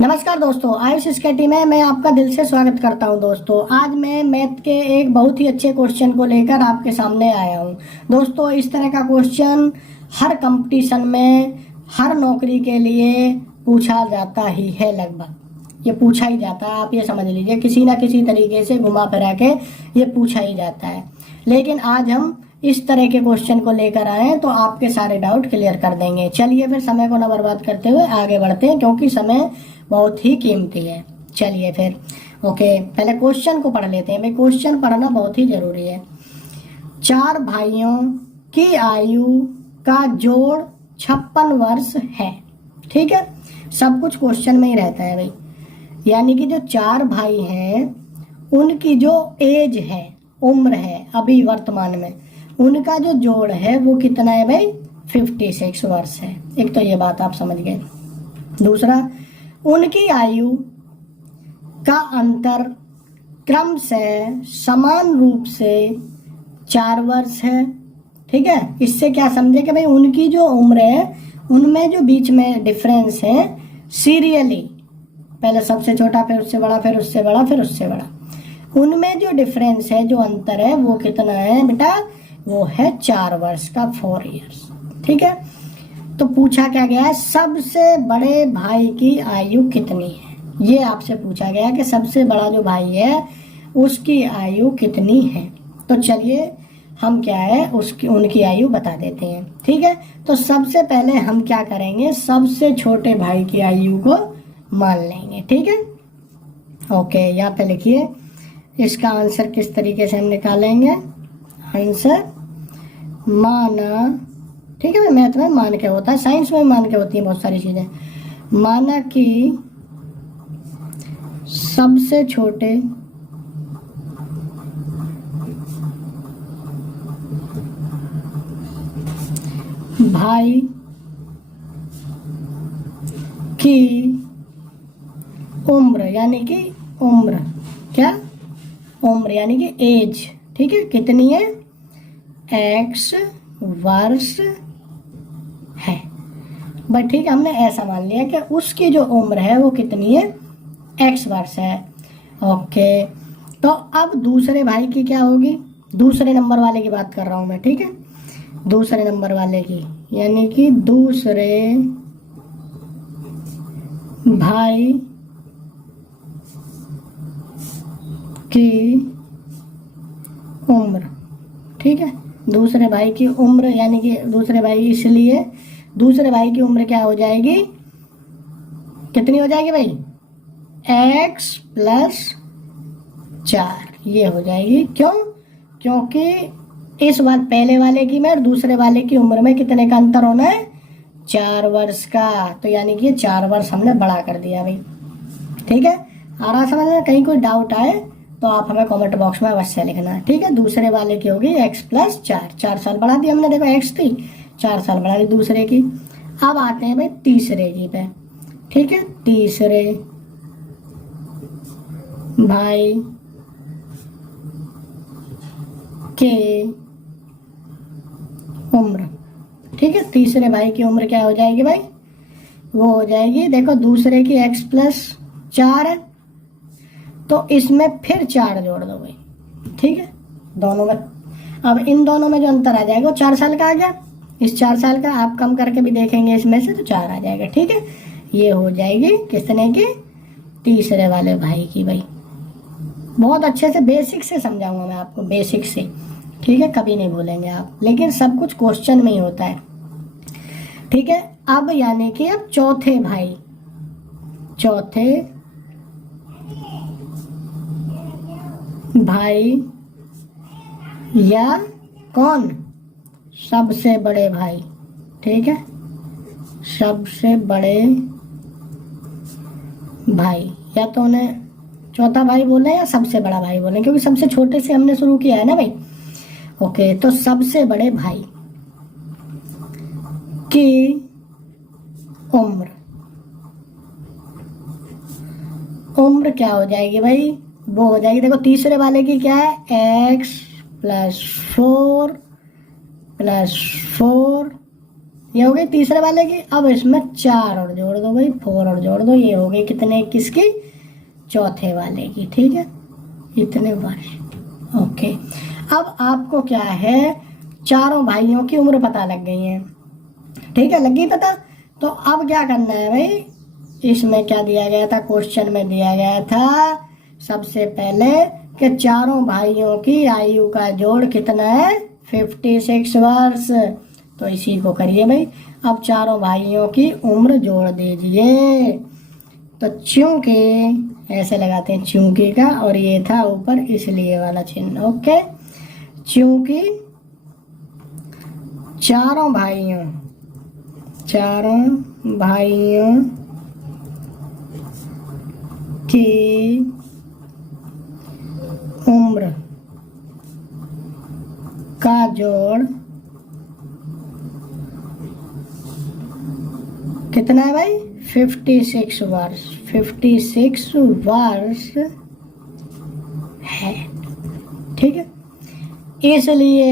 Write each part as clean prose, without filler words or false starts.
नमस्कार दोस्तों, आयुष स्केटी में मैं आपका दिल से स्वागत करता हूं। दोस्तों, आज मैं मैथ के एक बहुत ही अच्छे क्वेश्चन को लेकर आपके सामने आया हूं। दोस्तों, इस तरह का क्वेश्चन हर कंपटीशन में, हर नौकरी के लिए पूछा जाता ही है। लगभग ये पूछा ही जाता है, आप ये समझ लीजिए, किसी ना किसी तरीके से घुमा फिरा के ये पूछा ही जाता है। लेकिन आज हम इस तरह के क्वेश्चन को लेकर आए हैं तो आपके सारे डाउट क्लियर कर देंगे। चलिए फिर समय को न बर्बाद करते हुए आगे बढ़ते हैं, क्योंकि समय बहुत ही कीमती है। चलिए फिर पहले क्वेश्चन को पढ़ लेते हैं। भाई, क्वेश्चन पढ़ना बहुत ही जरूरी है। 4 भाइयों की आयु का जोड़ 56 वर्ष है। ठीक है, सब कुछ क्वेश्चन में ही रहता है भाई। यानी कि जो 4 भाई हैं उनकी जो एज है, उम्र है अभी वर्तमान में, उनका जो जोड़ है वो कितना है भाई? 56 वर्ष है। एक तो ये बात आप समझ गए। दूसरा, उनकी आयु का अंतर क्रम से समान रूप से 4 वर्ष है। ठीक है, इससे क्या समझे कि भाई उनकी जो उम्र है उनमें जो बीच में डिफरेंस है सीरियली, पहले सबसे छोटा, फिर उससे बड़ा, फिर उससे बड़ा, फिर उससे बड़ा, उनमें जो डिफरेंस है, जो अंतर है, वो कितना है बेटा? वो है 4 वर्ष का, 4 इयर्स। ठीक है, तो पूछा क्या गया है? सबसे बड़े भाई की आयु कितनी है? ये आपसे पूछा गया कि सबसे बड़ा जो भाई है उसकी आयु कितनी है। तो चलिए हम क्या है उसकी उनकी आयु बता देते हैं। ठीक है, तो सबसे पहले हम क्या करेंगे? सबसे छोटे भाई की आयु को मान लेंगे। ठीक है, ओके, यहाँ पे लिखिए इसका आंसर किस तरीके से हम निकालेंगे। आंसर माना, ठीक है भाई, मैथ में मान के होता है, साइंस में मान के होती है बहुत सारी चीजें। माना कि सबसे छोटे भाई की उम्र, यानी कि उम्र, क्या उम्र यानी कि एज, ठीक है, कितनी है? x वर्ष है। बट ठीक है, हमने ऐसा मान लिया कि उसकी जो उम्र है वो कितनी है? x वर्ष है। ओके, तो अब दूसरे भाई की क्या होगी? दूसरे नंबर वाले की बात कर रहा हूं मैं। ठीक है, दूसरे नंबर वाले की, यानी कि दूसरे भाई की उम्र। ठीक है, दूसरे भाई की उम्र, यानी कि दूसरे भाई, इसलिए दूसरे भाई की उम्र क्या हो जाएगी? कितनी हो जाएगी भाई? x + 4 ये हो जाएगी। क्यों? क्योंकि इस बार पहले वाले की में और दूसरे वाले की उम्र में कितने का अंतर होना है? 4 वर्ष का। तो यानी कि 4 वर्ष हमने बड़ा कर दिया भाई। ठीक है, आ रहा समझ में? कहीं कोई डाउट आए तो आप हमें कमेंट बॉक्स में अवश्य लिखना। ठीक है, दूसरे वाले की होगी x + 4, 4 साल बढ़ा दी हमने। देखो x थी, 4 साल बढ़ा दी दूसरे की। अब आते हैं भाई तीसरे की पे। ठीक है, तीसरे भाई के उम्र। ठीक है, तीसरे भाई की उम्र क्या हो जाएगी भाई? वो हो जाएगी, देखो दूसरे की x + 4 है, तो इसमें फिर 4 जोड़ दो भाई। ठीक है, दोनों में, अब इन दोनों में जो अंतर आ जाएगा वो 4 साल का आ गया। इस 4 साल का आप कम करके भी देखेंगे इसमें से तो 4 आ जाएगा। ठीक है, ये हो जाएगी किसने की? तीसरे वाले भाई की भाई। बहुत अच्छे से बेसिक से समझाऊंगा मैं आपको, बेसिक से। ठीक है, कभी नहीं भूलेंगे आप, लेकिन सब कुछ क्वेश्चन में ही होता है। ठीक है, अब यानी कि अब चौथे भाई, चौथे भाई या कौन? सबसे बड़े भाई। ठीक है, सबसे बड़े भाई, या तो उन्हें चौथा भाई बोले या सबसे बड़ा भाई बोले, क्योंकि सबसे छोटे से हमने शुरू किया है ना भाई। ओके, तो सबसे बड़े भाई की उम्र, उम्र क्या हो जाएगी भाई? वो हो जाएगी, देखो तीसरे वाले की क्या है? x + 4 + 4 ये हो गई तीसरे वाले की। अब इसमें 4 और जोड़ दो भाई, 4 और जोड़ दो, ये हो गई कितने किसकी, चौथे वाले की। ठीक है, इतने वर्ष। ओके, अब आपको क्या है, चारों भाइयों की उम्र पता लग गई है। ठीक है, लगी पता। तो अब क्या करना है भाई, इसमें क्या दिया गया था, क्वेश्चन में दिया गया था सबसे पहले कि चारों भाइयों की आयु का जोड़ कितना है, 56 वर्ष। तो इसी को करिए भाई। अब चारों भाइयों की उम्र जोड़ दीजिए। तो चूंकि ऐसे लगाते हैं चूंकि का, और ये था ऊपर इसलिए वाला चिन्ह। ओके, चूंकि चारों भाइयों की उम्र का जोड़ कितना है भाई, 56 वर्ष। 56 वर्ष है। ठीक है, इसलिए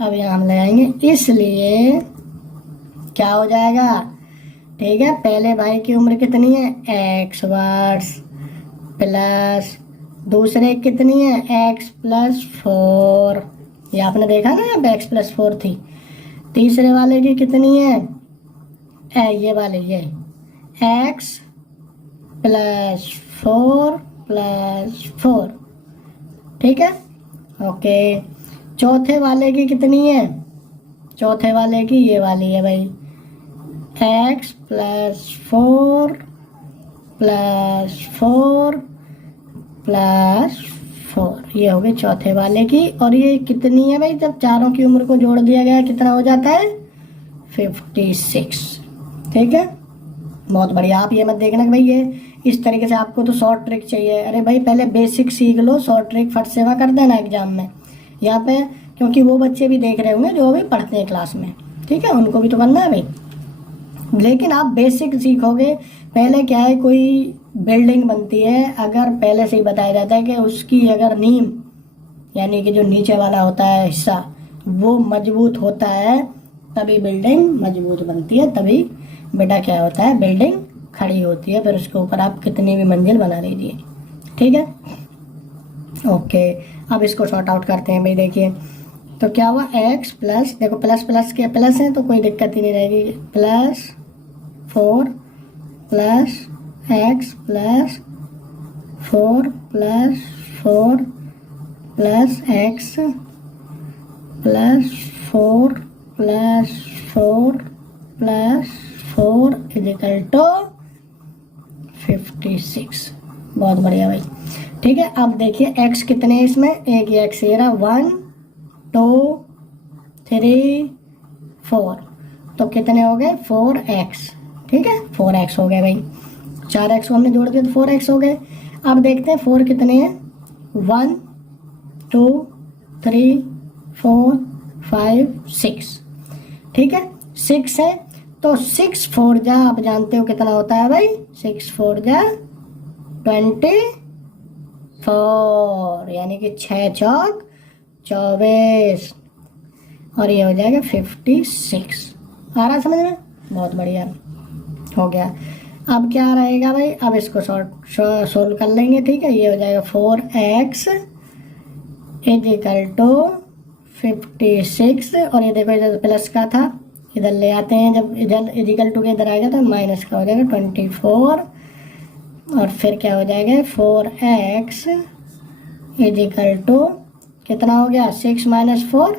अब यहाँ हम लगाएंगे, इसलिए क्या हो जाएगा। ठीक है, पहले भाई की उम्र कितनी है, x वर्ष, प्लस दूसरे कितनी है, x + 4। ये आपने देखा ना, अब x + 4 थी। तीसरे वाले की कितनी है, ये वाले, ये x + 4 + 4। ठीक है, ओके। चौथे वाले की कितनी है, चौथे वाले की ये वाली है भाई, x + 4 + 4 + 4, ये हो गई चौथे वाले की। और ये कितनी है भाई, जब चारों की उम्र को जोड़ दिया गया कितना हो जाता है, 56। ठीक है, बहुत बढ़िया। आप ये मत देखना कि भाई ये इस तरीके से आपको तो शॉर्ट ट्रिक चाहिए। अरे भाई पहले बेसिक सीख लो, शॉर्ट ट्रिक फट सेवा कर देना एग्जाम में यहाँ पे, क्योंकि वो बच्चे भी देख रहे होंगे जो भी पढ़ते हैं क्लास में। ठीक है, उनको भी तो करना है भाई। लेकिन आप बेसिक सीखोगे। पहले क्या है, कोई बिल्डिंग बनती है, अगर पहले से ही बताया जाता है कि उसकी अगर नींव, यानी कि जो नीचे वाला होता है हिस्सा, वो मजबूत होता है तभी बिल्डिंग मजबूत बनती है, तभी बेटा क्या होता है, बिल्डिंग खड़ी होती है। फिर उसके ऊपर आप कितनी भी मंजिल बना लीजिए। ठीक है, ओके। अब इसको शॉर्ट आउट करते हैं भाई। देखिए तो क्या हुआ, x प्लस, देखो प्लस प्लस के प्लस है तो कोई दिक्कत ही नहीं रहेगी, +4 + x + 4 + 4 + x + 4 + 4 + 4 = 56। बहुत बढ़िया भाई। ठीक है, अब देखिए x कितने हैं इसमें, एक ये x ये रहा, 1 2 3 4, तो कितने हो गए, 4x। ठीक है, 4x हो गए भाई। 4x को हमने जोड़ दिया तो 4x हो गए। अब देखते हैं 4 कितने हैं, 1 2 3 4 5 6। ठीक है, 6 है तो 6 4 जा, आप जानते हो कितना होता है भाई, 6 4 जा 24, यानी कि 6 चौक 24, और ये हो जाएगा 56। आ रहा समझ में, बहुत बढ़िया हो गया। अब क्या रहेगा भाई, अब इसको सोल्व कर लेंगे। ठीक है, ये हो जाएगा 4x = 56, और ये देखो इधर प्लस का था, इधर ले आते हैं, जब इधर = के इधर आएगा तो माइनस का हो जाएगा 24, और फिर क्या हो जाएगा 4x = कितना हो गया, 6 - 4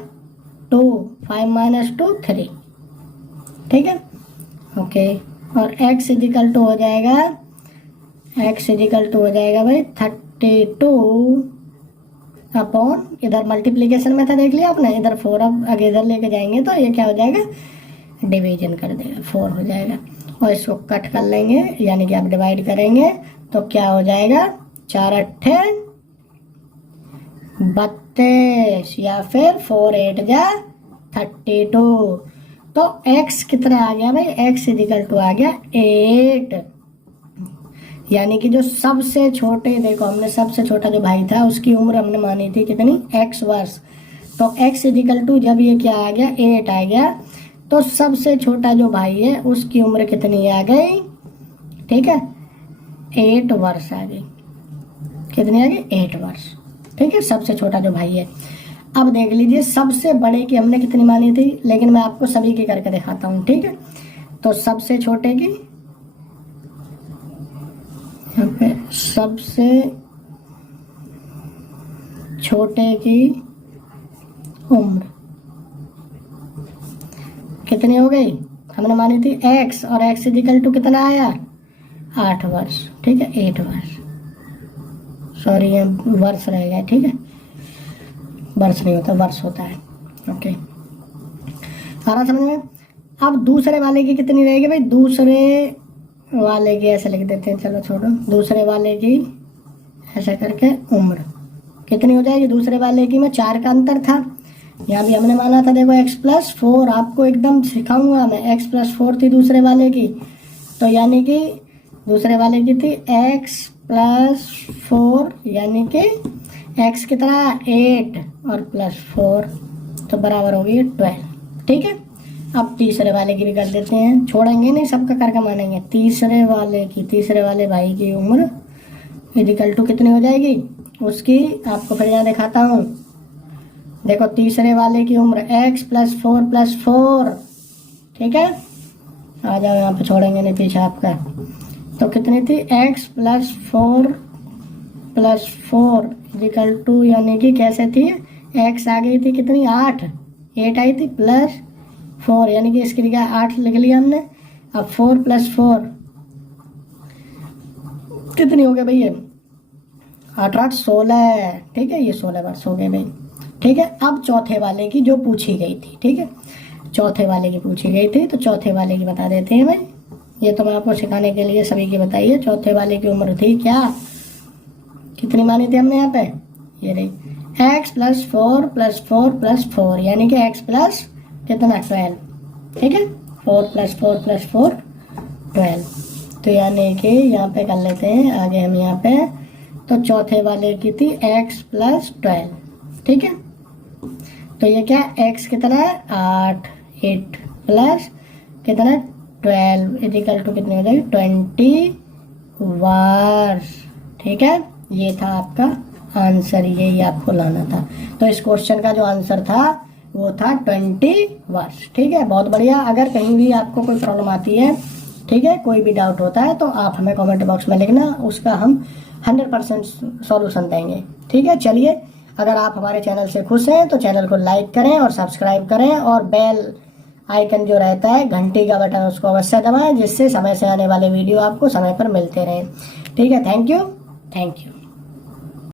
2, 5 - 2 3। ठीक है, ओके। और x = हो जाएगा, x = हो जाएगा भाई 32 अपॉन, इधर मल्टीप्लीकेशन में था देख लिया आपने, इधर 4, अब आगे इधर लेके जाएंगे तो ये क्या हो जाएगा, डिवीजन कर देगा, 4 हो जाएगा। और इसको कट कर लेंगे, यानी कि आप डिवाइड करेंगे तो क्या हो जाएगा, 4 8 32, या फिर 4 8 जा 32। तो x कितना आ गया भाई, x = आ गया 8, यानी कि जो सबसे छोटे, देखो हमने सबसे छोटा जो भाई था उसकी उम्र हमने मानी थी कितनी, x वर्ष। तो x = जब ये क्या आ गया, 8 आ गया, तो सबसे छोटा जो भाई है उसकी उम्र कितनी आ गई, ठीक है, 8 वर्ष आ गई। कितनी आ गई, 8 वर्ष, ठीक है, सबसे छोटा जो भाई है। अब देख लीजिए सबसे बड़े की हमने कितनी मानी थी, लेकिन मैं आपको सभी की करके दिखाता हूँ, ठीक है। तो सबसे छोटे की, यहाँ पे सबसे छोटे की उम्र कितनी हो गई, हमने मानी थी x, और x इक्वल टू कितना आया, 8 वर्ष, ठीक है, 8 वर्ष, सॉरी ये वर्ष रह गया, ठीक है, वर्ष नहीं होता, वर्ष होता है, ओके, आ रहा समझ में। अब दूसरे वाले की कितनी रहेगी भाई, दूसरे वाले की ऐसे लिख देते हैं, चलो छोड़ो, दूसरे वाले की ऐसा करके उम्र कितनी हो जाएगी, दूसरे वाले की में 4 का अंतर था, यहाँ भी हमने माना था, देखो x+4, आपको एकदम सिखाऊंगा मैं, x+4 थी दूसरे वाले की, तो यानी कि दूसरे वाले की थी x+4, यानी कि x कितना 8 और +4 तो बराबर होगी 12, ठीक है। अब तीसरे वाले की भी कर देते हैं, छोड़ेंगे नहीं, सबका करके मानेंगे। तीसरे वाले भाई की उम्र इक्वल टू कितनी हो जाएगी, उसकी आपको फिर यहाँ दिखाता हूँ, देखो तीसरे वाले की उम्र x+4+4, ठीक है, आ जाओ यहाँ पे, छोड़ेंगे नहीं पीछे आपका, तो कितनी थी x+4+4 इक्वल टू, यानी कि कैसे थी, x आ गई थी कितनी 8 आई थी +4, यानी कि इसकी जगह 8 लिख लिया हमने। अब 4+4 कितनी हो गई भैया, 8 8 16, ठीक है, ये 16 वर्ष हो गए भाई, ठीक है। अब चौथे वाले की जो पूछी गई थी, ठीक है, चौथे वाले की पूछी गई थी, तो चौथे वाले की बता देते हैं भाई, ये तो मैं आपको सिखाने के लिए सभी की बताइए। चौथे वाले की उम्र थी क्या, कितनी मानी थी हमने यहाँ पे, ये रही x+4+4+4, यानी कि x प्लस कितना 12, ठीक है, 4+4+4 12, तो यानी कि यहाँ पे कर लेते हैं आगे हम यहाँ पे, तो चौथे वाले की थी x+12, ठीक है, तो ये क्या x कितना है 8 प्लस कितना 12 इक्वल टू कितने हो जाएगी 20 वर्ष, ठीक है। ये था आपका आंसर, यही आपको लाना था। तो इस क्वेश्चन का जो आंसर था वो था 20 वर्ष, ठीक है, बहुत बढ़िया। अगर कहीं भी आपको कोई प्रॉब्लम आती है, ठीक है, कोई भी डाउट होता है तो आप हमें कमेंट बॉक्स में लिखना, उसका हम 100% सॉल्यूशन देंगे, ठीक है। चलिए, अगर आप हमारे चैनल से खुश हैं तो चैनल को लाइक करें और सब्सक्राइब करें, और बेल आइकन जो रहता है घंटी का बटन उसको अवश्य दबाएं, जिससे समय से आने वाले वीडियो आपको समय पर मिलते रहें, ठीक है। Thank you.